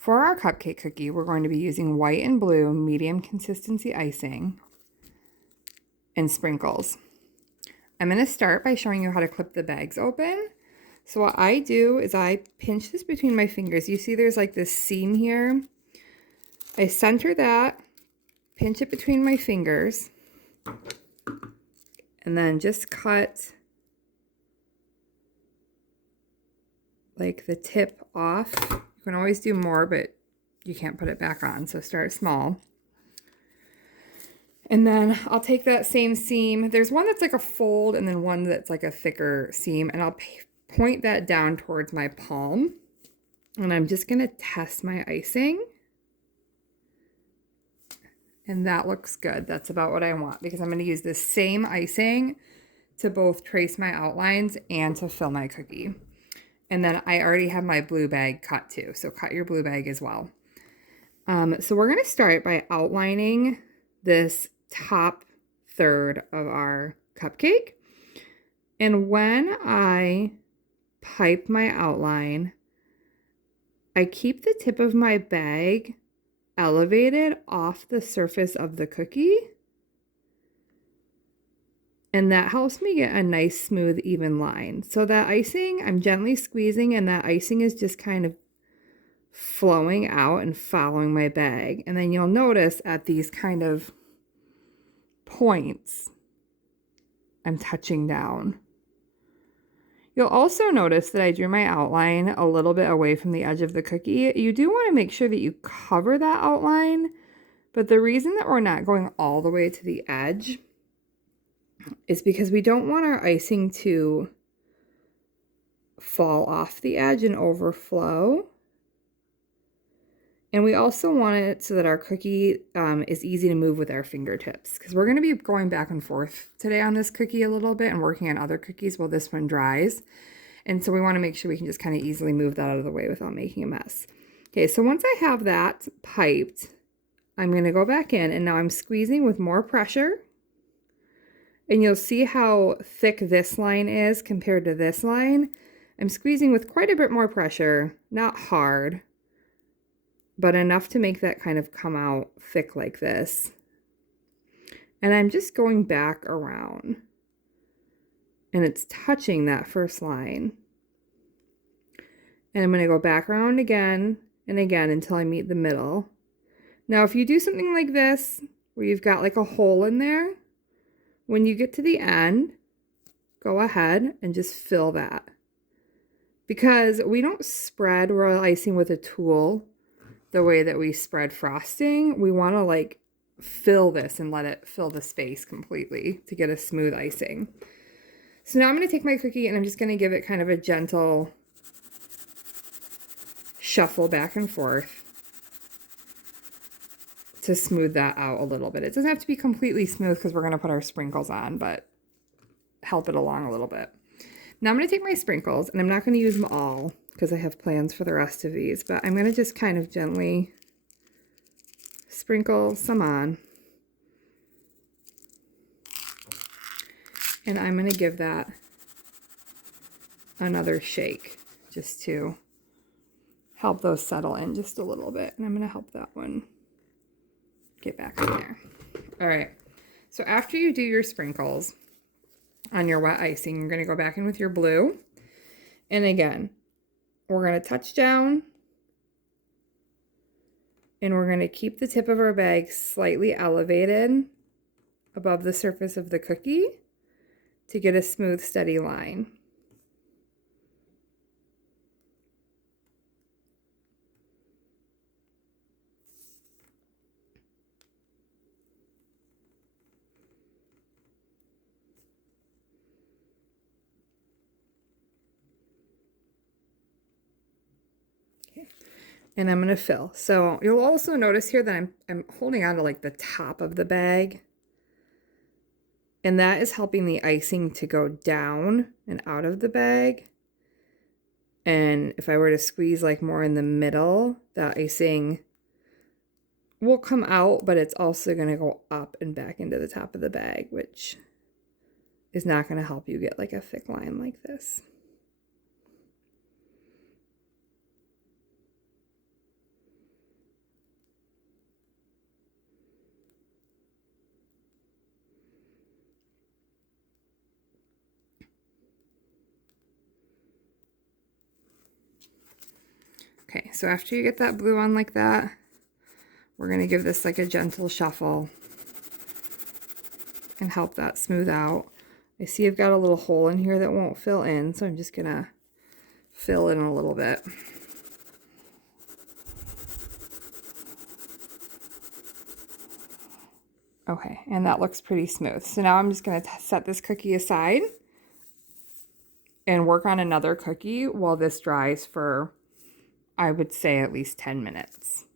For our cupcake cookie, we're going to be using white and blue medium consistency icing and sprinkles. I'm going to start by showing you how to clip the bags open. So what I do is I pinch this between my fingers. You see there's like this seam here. I center that, pinch it between my fingers, and then just cut like the tip off. You can always do more, but you can't put it back on, so start small. And then I'll take that same seam. There's one that's like a fold and then one that's like a thicker seam, and I'll point that down towards my palm. And I'm just gonna test my icing. And that looks good. That's about what I want, because I'm gonna use the same icing to both trace my outlines and to fill my cookie. And then I already have my blue bag cut too, so cut your blue bag as well. So we're gonna start by outlining this top third of our cupcake. And when I pipe my outline, I keep the tip of my bag elevated off the surface of the cookie. And that helps me get a nice, smooth, even line. So that icing, I'm gently squeezing, and that icing is just kind of flowing out and following my bag. And then you'll notice at these kind of points, I'm touching down. You'll also notice that I drew my outline a little bit away from the edge of the cookie. You do want to make sure that you cover that outline, but the reason that we're not going all the way to the edge is because we don't want our icing to fall off the edge and overflow. And we also want it so that our cookie is easy to move with our fingertips, because we're going to be going back and forth today on this cookie a little bit and working on other cookies while this one dries. And so we want to make sure we can just kind of easily move that out of the way without making a mess. Okay, so once I have that piped, I'm going to go back in, and now I'm squeezing with more pressure. And you'll see how thick this line is compared to this line. I'm squeezing with quite a bit more pressure, not hard, but enough to make that kind of come out thick like this. And I'm just going back around, and it's touching that first line. And I'm going to go back around again and again until I meet the middle. Now, if you do something like this, where you've got like a hole in there, when you get to the end, go ahead and just fill that. Because we don't spread royal icing with a tool the way that we spread frosting. We want to like fill this and let it fill the space completely to get a smooth icing. So now I'm going to take my cookie and I'm just going to give it kind of a gentle shuffle back and forth to smooth that out a little bit. It doesn't have to be completely smooth because we're going to put our sprinkles on, but help it along a little bit. Now I'm going to take my sprinkles, and I'm not going to use them all because I have plans for the rest of these, but I'm going to just kind of gently sprinkle some on. And I'm going to give that another shake just to help those settle in just a little bit. And I'm going to help that one get back in there. All right. So after you do your sprinkles on your wet icing, you're going to go back in with your blue. And again, we're going to touch down, and we're going to keep the tip of our bag slightly elevated above the surface of the cookie to get a smooth, steady line. And I'm going to fill. So you'll also notice here that I'm holding on to like the top of the bag. And that is helping the icing to go down and out of the bag. And if I were to squeeze like more in the middle, the icing will come out, but it's also going to go up and back into the top of the bag, which is not going to help you get like a thick line like this. Okay, so after you get that blue on like that, we're going to give this like a gentle shuffle and help that smooth out. I see I've got a little hole in here that won't fill in, so I'm just going to fill in a little bit. Okay, and that looks pretty smooth. So now I'm just going to set this cookie aside and work on another cookie while this dries for, I would say, at least 10 minutes.